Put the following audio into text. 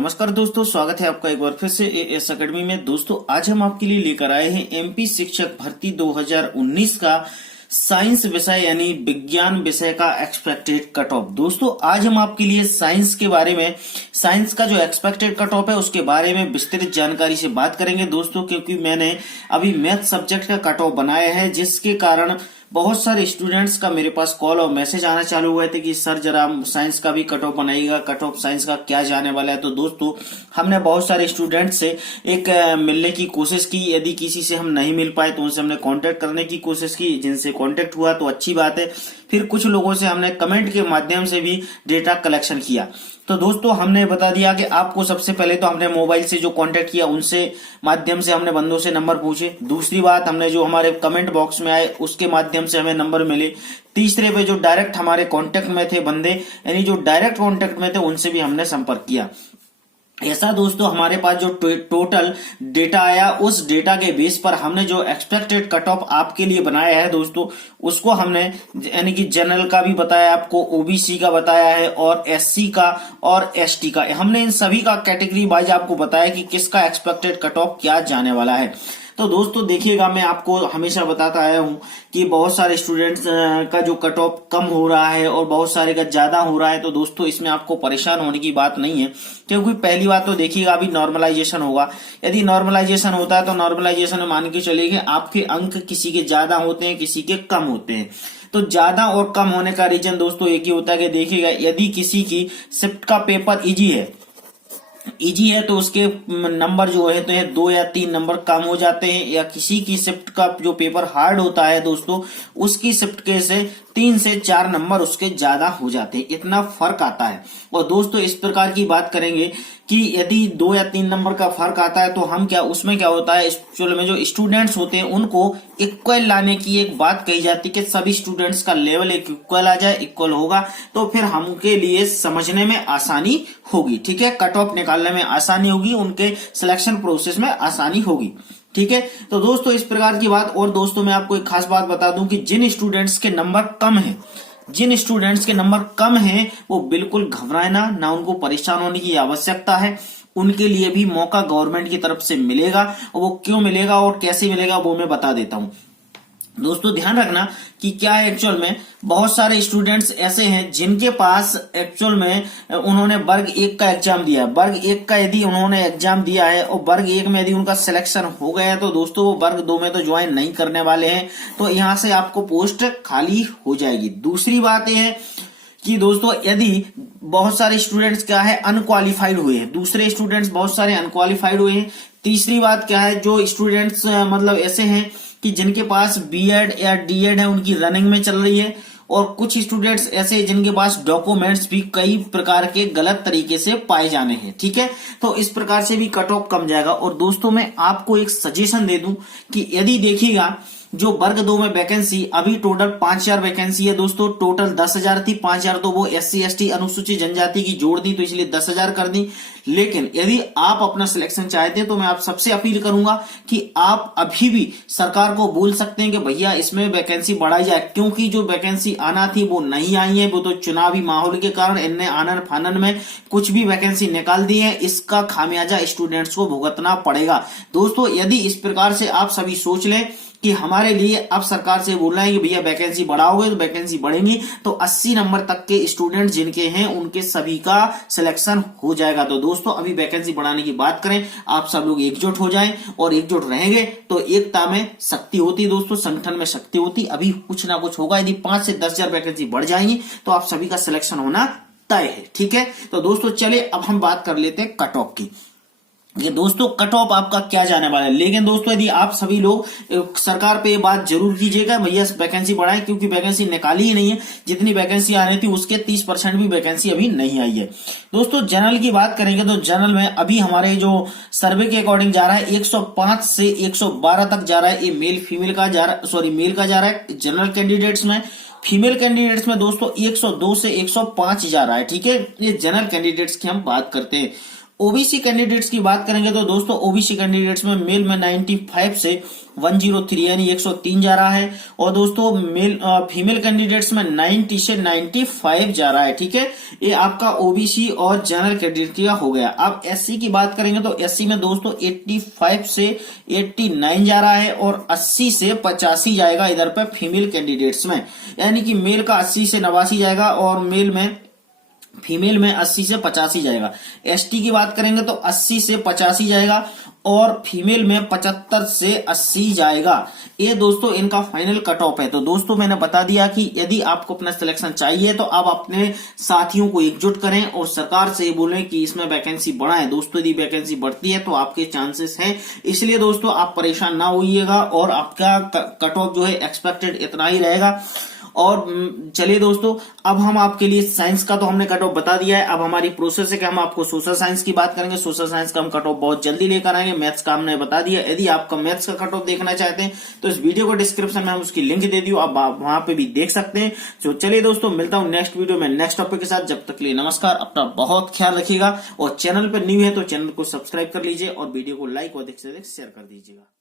नमस्कार दोस्तों, स्वागत है आपका एक बार फिर से एएस अकेडमी में। दोस्तों आज हम आपके लिए लेकर आए हैं एमपी शिक्षक भर्ती 2019 का साइंस विषय यानी विज्ञान विषय का एक्सपेक्टेड कट ऑफ। दोस्तों आज हम आपके लिए साइंस के बारे में, साइंस का जो एक्सपेक्टेड कट ऑफ है उसके बारे में विस्तृत जानकारी से बात करेंगे दोस्तों, क्योंकि मैंने अभी मैथ सब्जेक्ट का कट ऑफ बनाया है, जिसके कारण बहुत सारे स्टूडेंट्स का मेरे पास कॉल और मैसेज आना चालू हुए थे कि सर जरा साइंस का भी कट ऑफ बनाइएगा, कट ऑफ साइंस का क्या जाने वाला है। तो दोस्तों हमने बहुत सारे स्टूडेंट से एक मिलने की कोशिश की, यदि किसी से हम नहीं मिल पाए तो उनसे हमने कांटेक्ट करने की कोशिश की, जिनसे कांटेक्ट हुआ तो अच्छी बात है। फिर कुछ लोगों से हमने कमेंट के माध्यम से भी डेटा कलेक्शन किया। तो दोस्तों हमने बता दिया कि आपको सबसे पहले तो हमने मोबाइल से जो कांटेक्ट किया उनसे माध्यम से हमने बंदों से नंबर पूछे। दूसरी बात, हमने जो हमारे कमेंट बॉक्स में आए उसके माध्यम से हमें नंबर मिले। तीसरे पे जो डायरेक्ट हमारे कांटेक्ट में थे बंदे, यानी जो डायरेक्ट कांटेक्ट में थे, उनसे भी हमने संपर्क किया। ऐसा दोस्तों हमारे पास जो टोटल डेटा आया, उस डेटा के बेस पर हमने जो एक्सपेक्टेड कट ऑफ आपके लिए बनाया है दोस्तों, उसको हमने यानी कि जनरल का भी बताया आपको, ओबीसी का बताया है और एससी का और एसटी का। हमने इन सभी का कैटेगरी वाइज आपको बताया कि किसका एक्सपेक्टेड कट ऑफ क्या जाने वाला है। तो दोस्तों देखिएगा, मैं आपको हमेशा बताता आया हूं कि बहुत सारे स्टूडेंट्स का जो कट ऑफ कम हो रहा है और बहुत सारे का ज्यादा हो रहा है। तो दोस्तों इसमें आपको परेशान होने की बात नहीं है, क्योंकि पहली बात तो देखिएगा अभी नॉर्मलाइजेशन होगा। यदि नॉर्मलाइजेशन होता है तो नॉर्मलाइजेशन में मान के चलिए आपके अंक किसी के ज्यादा होते हैं, किसी के कम होते हैं। तो ज्यादा और कम होने का रीजन दोस्तों एक ही होता है कि देखिएगा, यदि किसी की शिफ्ट का पेपर इजी है तो उसके नंबर जो है तो 2 या 3 नंबर कम हो जाते हैं, या किसी की शिफ्ट का जो पेपर हार्ड होता है दोस्तों, उसकी शिफ्ट के से 3 से 4 नंबर उसके ज्यादा हो जाते हैं। इतना फर्क आता है। और दोस्तों इस प्रकार की बात करेंगे कि यदि 2 या 3 नंबर का फर्क आता है तो हम उसमें क्या होता है, एक्चुअल में जो स्टूडेंट्स होते हैं उनको इक्वल लाने की एक बात कही जाती है कि सभी स्टूडेंट्स का लेवल एक इक्वल आ जाए। इक्वल होगा तो फिर हमके लिए समझने में आसानी होगी, ठीक है, कट ऑफ निकालने में आसानी होगी, उनके सिलेक्शन प्रोसेस में आसानी होगी, ठीक है। तो दोस्तों इस प्रकार की बात। और दोस्तों मैं आपको एक खास बात बता दूं कि जिन स्टूडेंट्स के नंबर कम हैं वो बिल्कुल घबराए ना उनको परेशान होने की आवश्यकता है। उनके लिए भी मौका गवर्नमेंट की तरफ से मिलेगा, और वो क्यों मिलेगा और कैसे मिलेगा वो मैं बता देता हूं। दोस्तों ध्यान रखना कि क्या है, एक्चुअल में बहुत सारे स्टूडेंट्स ऐसे हैं जिनके पास एक्चुअल में उन्होंने वर्ग 1 का एग्जाम दिया है। वर्ग 1 का यदि उन्होंने एग्जाम दिया है और वर्ग 1 में यदि उनका सिलेक्शन हो गया है तो दोस्तों वो वर्ग 2 में तो ज्वाइन नहीं करने वाले हैं, तो यहां से आपको पोस्ट खाली हो जाएगी। दूसरी बात यह है कि दोस्तों यदि बहुत सारे स्टूडेंट्स क्या है अनक्वालिफाइड हुए हैं, दूसरे स्टूडेंट्स बहुत सारे अनक्वालिफाइड हुए हैं। तीसरी बात क्या है, जो स्टूडेंट्स मतलब ऐसे हैं कि जिनके पास बीएड या डीएड है, उनकी रनिंग में चल रही है, और कुछ स्टूडेंट्स ऐसे जिनके पास डॉक्यूमेंट्स भी कई प्रकार के गलत तरीके से पाए जाने हैं, ठीक है। तो इस प्रकार से भी कट ऑफ कम जाएगा। और दोस्तों मैं आपको एक सजेशन दे दूं कि यदि देखिएगा जो वर्ग 2 में वैकेंसी अभी टोटल 5000 वैकेंसी है दोस्तों, टोटल 10,000 थी। 5,000 तो वो SC ST अनुसूचित जनजाति की जोड़ दी तो इसलिए 10,000 कर दी। लेकिन यदि आप अपना सिलेक्शन चाहते हैं तो मैं आप सबसे अपील करूंगा कि आप अभी भी सरकार को बोल सकते हैं कि भैया इसमें वैकेंसी बढ़ाई जाए, क्योंकि जो वैकेंसी आना थी वो नहीं आई है। वो तो चुनावी माहौल के कारण इनने आनन फानन में कुछ भी वैकेंसी निकाल दी है, इसका खामियाजा स्टूडेंट्स को भुगतना पड़ेगा। दोस्तों यदि इस प्रकार से आप सभी सोच लें कि हमारे लिए अब सरकार से बोल रहे हैं कि भैया वैकेंसी बढ़ाओगे तो वैकेंसी बढ़ेंगी, तो 80 नंबर तक के स्टूडेंट जिनके हैं उनके सभी का सिलेक्शन हो जाएगा। तो दोस्तों अभी वैकेंसी बढ़ाने की बात करें, आप सब लोग एकजुट हो जाएं, और एकजुट रहेंगे तो एकता में शक्ति होती है दोस्तों, संगठन में शक्ति होती। अभी कुछ ना कुछ होगा। यदि 5 से 10,000 वैकेंसी बढ़ जाएंगी तो आप सभी का सिलेक्शन होना तय है, ठीक है। तो दोस्तों चलिए अब हम बात कर लेते हैं कट ऑफ की। ये दोस्तों कट ऑफ आपका क्या जाने वाला है। लेकिन दोस्तों यदि आप सभी लोग सरकार पे ये बात जरूर कीजिएगा भैया वैकेंसी बढ़ाएं, क्योंकि वैकेंसी निकाली ही नहीं है। जितनी वैकेंसी आनी थी उसके 30% भी वैकेंसी अभी नहीं आई है। दोस्तों जनरल की बात करेंगे तो जनरल में अभी हमारे जो सर्वे के अकॉर्डिंग जा रहा है 105 से 112 तक जा रहा है। ये मेल का जा रहा है जनरल कैंडिडेट्स में। फीमेल कैंडिडेट्स में दोस्तों 102 से 105 जा रहा है, ठीक है। ये जनरल कैंडिडेट्स की हम बात करते हैं। ओबीसी कैंडिडेट्स की बात करेंगे तो दोस्तों ओबीसी कैंडिडेट्स में मेल में 95 से 103 यानी 103 जा रहा है, और दोस्तों फीमेल कैंडिडेट्स में 90 से 95 जा रहा है। ठीक है, ये आपका ओबीसी और जनरल कैंडिडेट का हो गया। अब एससी की बात करेंगे तो एससी में दोस्तों 85 से 89 जा रहा है, और 80 से 85 जाएगा इधर पे फीमेल कैंडिडेट्स में, यानी कि मेल का 80 से 89 जाएगा और फीमेल में 80 से 85 जाएगा। एसटी की बात करेंगे तो 80 से 85 जाएगा और फीमेल में 75 से 80 जाएगा। ये दोस्तों इनका फाइनल कट ऑफ है। तो दोस्तों मैंने बता दिया कि यदि आपको अपना सिलेक्शन चाहिए तो आप अपने साथियों को एकजुट करें और सरकार से बोलें कि इसमें वैकेंसी बढ़ाएं। दोस्तों यदि वैकेंसी बढ़ती है तो आपके चांसेस हैं, इसलिए दोस्तों आप परेशान ना होइएगा और आपका कट ऑफ जो है एक्सपेक्टेड इतना ही रहेगा। और चलिए दोस्तों, अब हम आपके लिए साइंस का तो हमने कट ऑफ बता दिया है। अब हमारी प्रोसेस है कि हम आपको सोशल साइंस की बात करेंगे। सोशल साइंस का हम कट ऑफ बहुत जल्दी लेकर आएंगे। मैथ्स का हमने बता दिया। यदि आपका मैथ्स का कट ऑफ देखना चाहते हैं तो इस वीडियो को डिस्क्रिप्शन में हम उसकी लिंक दे दी, आप वहां पे भी देख सकते हैं। तो चलिए दोस्तों, मिलता हूं नेक्स्ट वीडियो में नेक्स्ट टॉपिक के साथ। जब तक के लिए नमस्कार, अपना बहुत ख्याल रखिएगा और चैनल पर न्यू है तो चैनल को सब्सक्राइब कर लीजिए और वीडियो को लाइक और अधिक से अधिक शेयर कर दीजिएगा।